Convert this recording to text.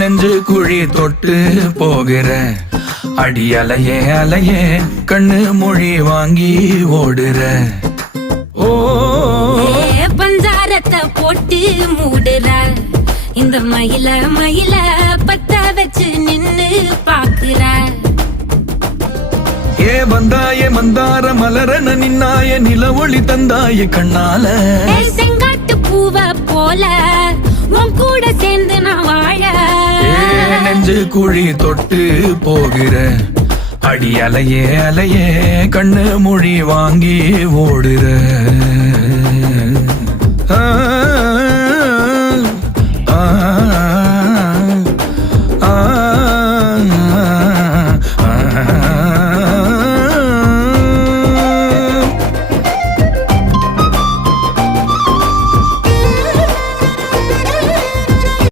நெஞ்சு குழி தொட்டு போகிற அடி அலையே அலையே கண்ணு மொழி வாங்கி ஓடுற. ஓ பஞ்சாரத்தை போட்டு மூடுற இந்த மயில மயில பத்த வச்சு நின்னு பாக்குற. ஏ வந்தாய மந்தார மலரன நின்னாய நில ஒளி தந்தாய கண்ணால. செங்காட்டு பூவ போல உன் கூட சேர்ந்து நான் வாழ. நெஞ்சு குழி தொட்டு போகிற அடி அலையே அலையே கண்ணு மொழி வாங்கி ஓடுற. ஆ ஆ